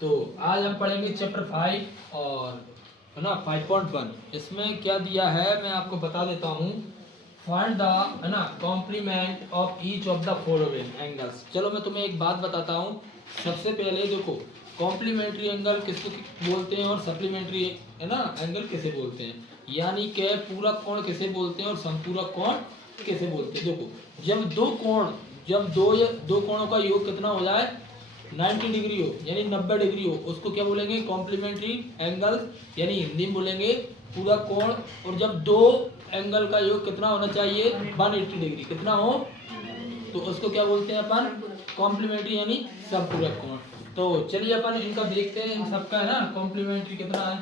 तो आज हम पढ़ेंगे चैप्टर 5 और है ना 5.1। इसमें क्या दिया है मैं आपको बता देता हूँ। फाइंड द है ना complement of each of the following angles. चलो मैं तुम्हें एक बात बताता हूँ। सबसे पहले देखो कॉम्प्लीमेंट्री एंगल किसको बोलते हैं और सप्लीमेंट्री है ना एंगल किसे बोलते हैं, यानी कि पूरक कोण किसे बोलते हैं और संपूरक कोण किसे बोलते हैं। देखो जब दो कोणों का योग कितना हो जाए 90 डिग्री हो यानी 90 डिग्री हो उसको क्या बोलेंगे कॉम्प्लीमेंट्री एंगल, यानी हिंदी में बोलेंगे पूरक कोण। और जब दो एंगल का योग कितना होना चाहिए 180 डिग्री कितना हो तो उसको क्या बोलते हैं अपन कॉम्प्लीमेंट्री यानी संपूरक कोण। तो चलिए अपन इनका देखते हैं, इन सबका है ना कॉम्प्लीमेंट्री कितना है।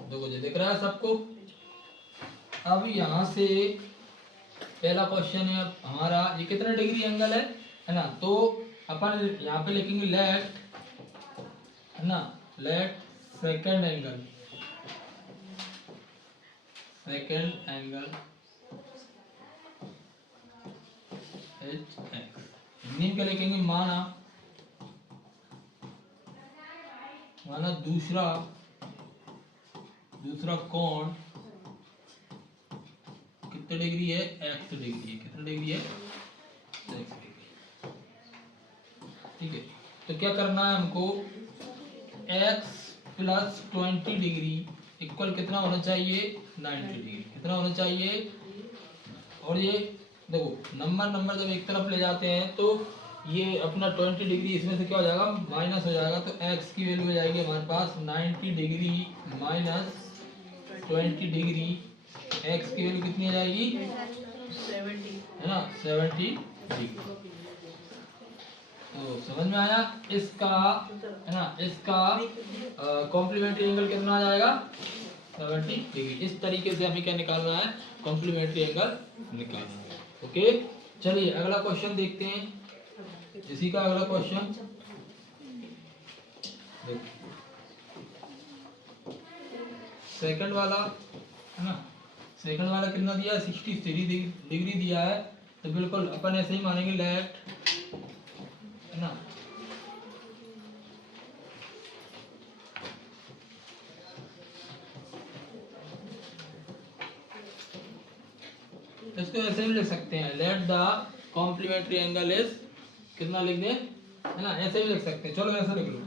देखो ये दिख रहा है सबको। अब यहाँ से पहला क्वेश्चन है हमारा, ये कितना डिग्री एंगल है ना। तो अपन यहाँ पे लिखेंगे लेट है ना, let second angle H X. Hindi में क्या लिखेंगे माना दूसरा कोण कितने डिग्री है एक्स डिग्री है। कितना डिग्री है एक्स डिग्री। ठीक है, तो क्या करना है हमको x प्लस 20 डिग्री इक्वल कितना होना चाहिए 90 डिग्री। कितना होना चाहिए, और ये देखो नंबर जब एक तरफ ले जाते हैं तो ये अपना 20 डिग्री इसमें से क्या हो जाएगा माइनस हो जाएगा। तो x की वैल्यू हो जाएगी हमारे पास 90 डिग्री माइनस 20 डिग्री। x की वैल्यू कितनी आ जाएगी 70 है ना 70 डिग्री। तो समझ में आया। इसका है ना इसका कॉम्प्लीमेंट्री एंगल कितना आ जाएगा 70 डिग्री। इस तरीके से हमें क्या निकालना है कॉम्प्लीमेंट्री एंगल निकालना है। ओके, चलिए अगला क्वेश्चन देखते हैं। इसी का अगला क्वेश्चन सेकंड वाला है ना। सेकंड वाला कितना दिया है 63 डिग्री दिया है। तो बिल्कुल अपन ऐसे ही मानेंगे लेट है ना इसको ऐसे भी लिख सकते हैं let the complementary angle is कितना लिख दें है ना, ऐसे भी लिख सकते हैं। चलो ऐसे लिख लो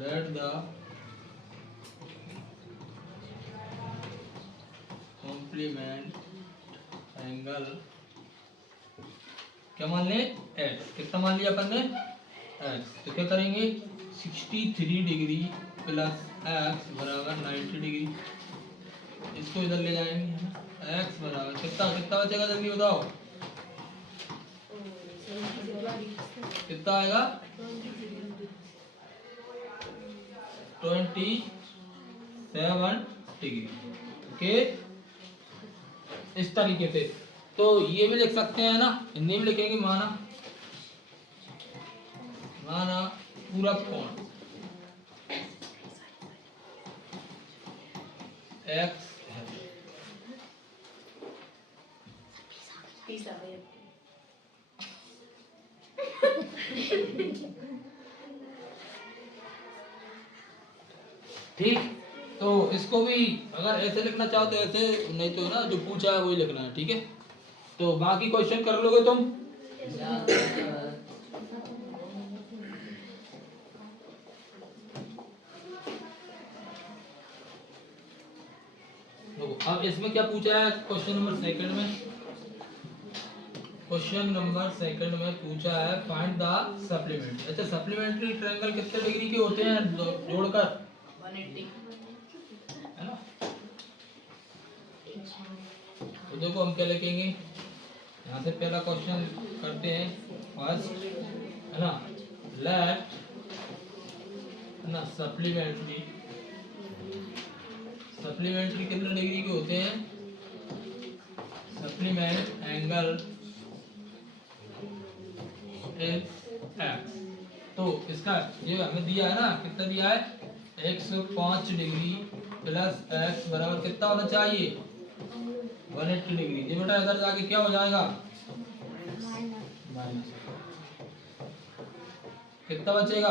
लेट द कॉम्प्लीमेंट एंगल क्या मान ले x। कितना मान लिया अपन ने x। तो क्या करेंगे 63 डिग्री प्लस x बराबर 90 डिग्री। इसको इधर ले जाएंगे x बराबर कितना कितना बचेगा जल्दी बताओ कितना आएगा 27 डिग्री। ओके, इस तरीके से। तो ये भी लिख सकते हैं ना, हिंदी में लिखेंगे माना पूरक कोण x है। ठीक, तो इसको भी अगर ऐसे लिखना चाहो तो ऐसे, नहीं तो ना जो पूछा है वही लिखना है। ठीक है, तो बाकी क्वेश्चन कर लोगे तुम। अब इसमें क्या पूछा है क्वेश्चन नंबर सेकंड में पूछा है फाइंड द सप्लीमेंट्री। अच्छा, सप्लीमेंट्री ट्रायंगल कितने डिग्री के होते हैं जोड़कर 180 है ना। तो देखो हम क्या लिखेंगे, यहाँ से पहला क्वेश्चन करते हैं फर्स्ट है ना लेट है ना सप्लीमेंट्री सप्लीमेंट्री कितने डिग्री के होते हैं? Supplement angle is x. तो इसका ये हमें दिया है ना, कितना दिया है? 105 डिग्री प्लस एक्स बराबर कितना होना चाहिए? 180 डिग्री। ये बेटा इधर जाके क्या हो जाएगा? माइनस। कितना बचेगा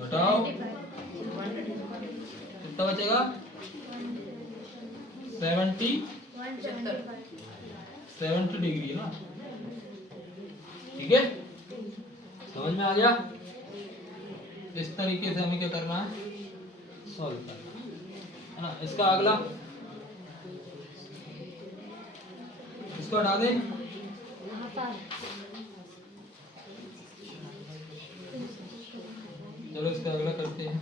बताओ? कितना बचेगा? 70 डिग्री ना। ठीक है, समझ में आ गया? इस तरीके से हमें क्या करना है? सॉल्व करना है ना। इसका अगला, इसको हटा दें। चलो इसका अगला करते हैं।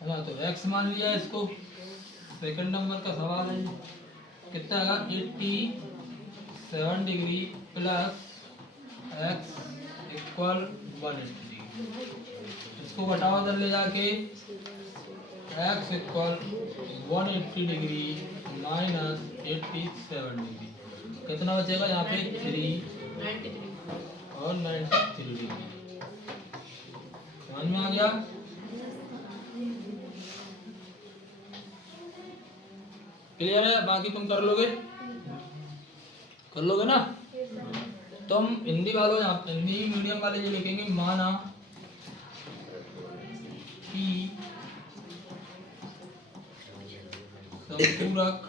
है ना, तो x मान लिया इसको। सेकंड नंबर का सवाल है, कितना आएगा? 87 degree plus x equal 180 degree. इसको घटाओ इधर ले जाके, x equal 180 degree minus 87 degree. कितना बचेगा यहाँ पे? 3 और 93 डिग्री। समझ में आ गया? क्लियर है? बाकी तुम कर लोगे, कर लोगे ना? तुम हिंदी वालों, हिंदी मीडियम वाले ये लिखेंगे, माना कि संपूरक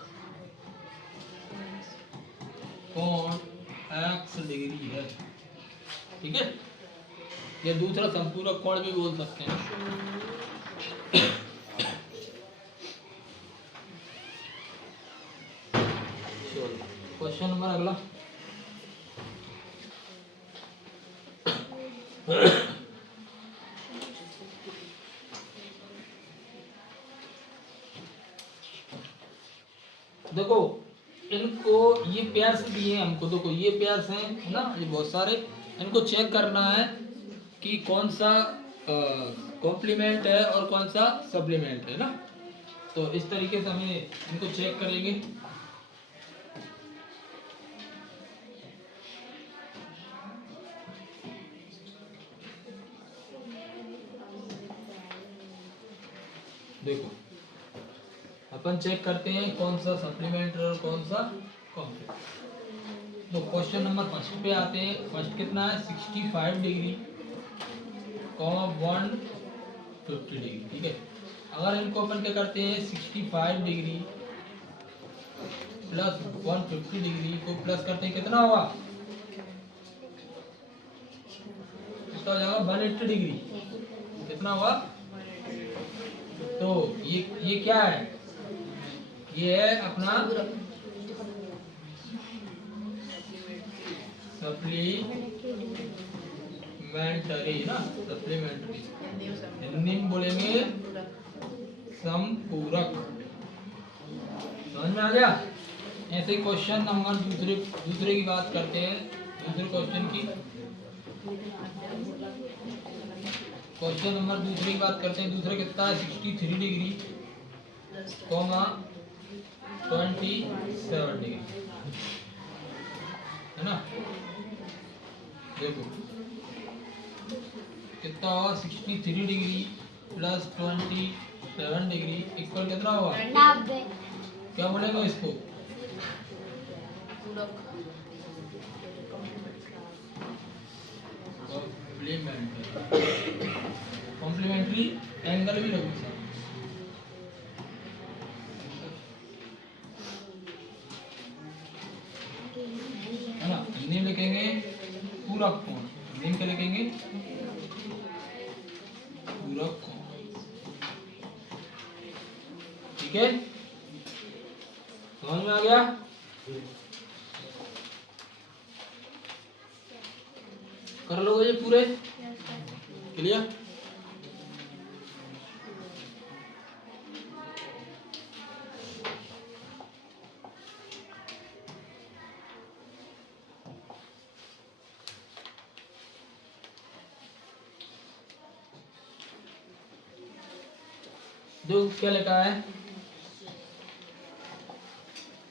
कोण x डिग्री है। ठीक है, ये दूसरा संपूरक कोण भी बोल सकते हैं। क्वेश्चन नंबर अगला, देखो इनको ये पेयर्स दिए हैं हमको। देखो ये पेयर्स हैं ना, ये बहुत सारे। इनको चेक करना है कि कौन सा कॉम्प्लीमेंट है और कौन सा सप्लीमेंट है ना। तो इस तरीके से हमें इनको चेक करेंगे। देखो अपन चेक करते हैं कौन सा सप्लीमेंट्री और कौन सा कॉम्प्लीमेंट। तो क्वेश्चन नंबर फर्स्ट पे आते हैं। फर्स्ट कितना है? 65 डिग्री कॉमा 150 डिग्री। ठीक है, अगर इनको अपन क्या करते हैं? 65 डिग्री प्लस 150 डिग्री को प्लस करते हैं, कितना होगा? कितना हो जाएगा? 180 डिग्री। कितना होगा? तो ये क्या है? ये है अपना सप्लीमेंटरी ना, सप्लीमेंटरी हिंदी में बोलेंगे संपूरक। समझ में आ गया? ऐसे क्वेश्चन नंबर दूसरे की बात करते हैं। दूसरे क्वेश्चन की, क्वेश्चन नंबर दूसरे की बात करते हैं। दूसरा कितना है? 63 डिग्री कॉमा 27 डिग्री है ना। देखो कितना होगा? 63 डिग्री प्लस 27 डिग्री इक्वल कितना होगा? क्या बोलेंगे इसको? कॉम्प्लीमेंट्री एंगल भी लगेगा है ना। हिंदी में लिखेंगे पूरक कोण। हिंदी में क्या लिखेंगे? पूरक कोण। ठीक है, समझ में आ गया? कर लोगे ये पूरे? क्लियर? जो क्या लिखा है,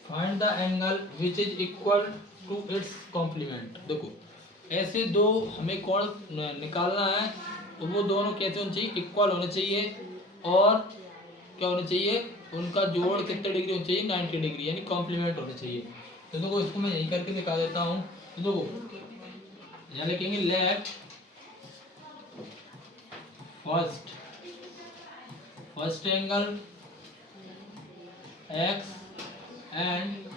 find the angle which is equal to its complement. देखो ऐसे दो हमें कोण निकालना है, तो वो दोनों कैसे होने चाहिए, इक्वल होने चाहिए, और क्या होने चाहिए, उनका जोड़ कितने डिग्री होना चाहिए, 90 डिग्री, यानी कॉम्प्लीमेंट होने चाहिए। तो देखो इसको मैं यही करके दिखा देता हूँ। तो देखो यहाँ लिखेंगे let first angle x and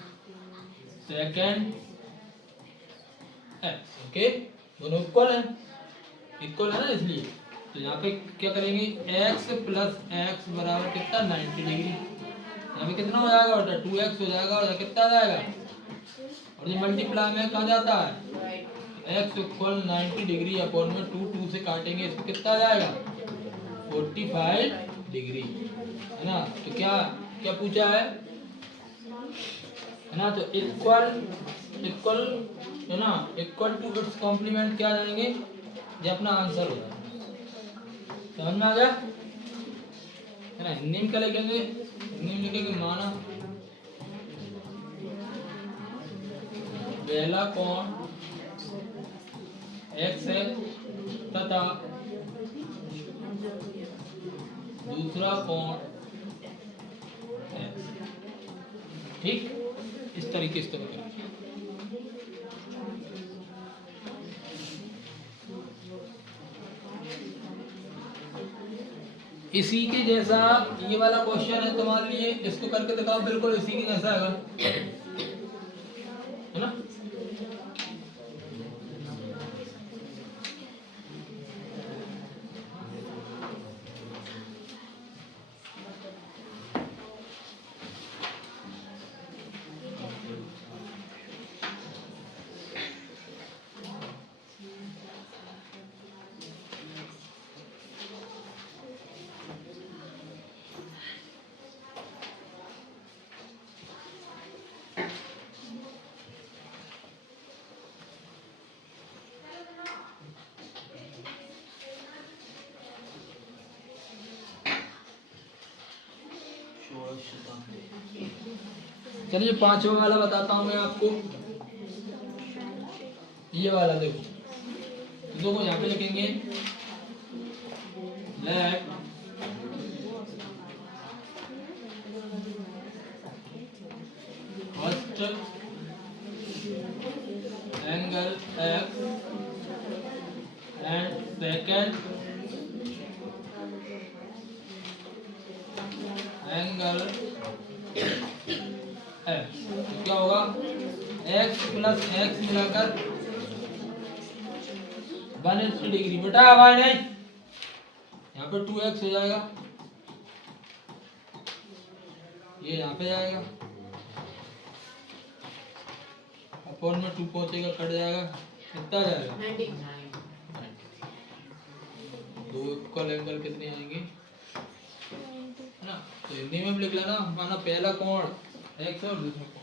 second x, okay, दोनों इक्वल है ना, इसलिए तो यहाँ पे क्या करेंगे, x प्लस एक्स बराबर कितना, 90 डिग्री। यहाँ पे कितना हो जाएगा बेटा, 2x हो जाएगा, और कितना आ जाएगा, और ये मल्टीप्लाई में कहाँ जाता है, x इक्वल 90 डिग्री अपॉन में 2 से काटेंगे, इसको कितना आ जाएगा, 45 डिग्री, है ना। तो क्या क्या पूछा है ना, तो इक्वल है ना, इक्वल टू इट्स कॉम्प्लीमेंट क्या जाएंगे, ये अपना आंसर होगा। समझ में आ गया, है ना। हिंदी में क्या लिखेंगे, हिंदी में लिखेंगे माना पहला कोण x है तथा दूसरा कोण x, ठीक, इस तरीके से करेंगे। इसी के जैसा ये वाला क्वेश्चन है तुम्हारे लिए, इसको करके दिखाओ, बिल्कुल इसी के जैसा है ना। चलिए पांचवा वाला बताता हूँ मैं आपको, ये वाला देखो, देखो यहाँ पे लिखेंगे let first angle x and second angle x, तो क्या होगा, x प्लस एक्स मिलाकर 180 डिग्री, बेटा आवाज नहीं, यहाँ पे 2x हो जाएगा, ये यहाँ पे जाएगा, अपॉन में 2 पहुंचेगा, कट जाएगा, कितना जाएगा, 90। दो इक्वल एंगल कितने आएंगे, है ना। तो हिंदी में भी लिख लेना, माना पहला कोण x है और दूसरा कोण,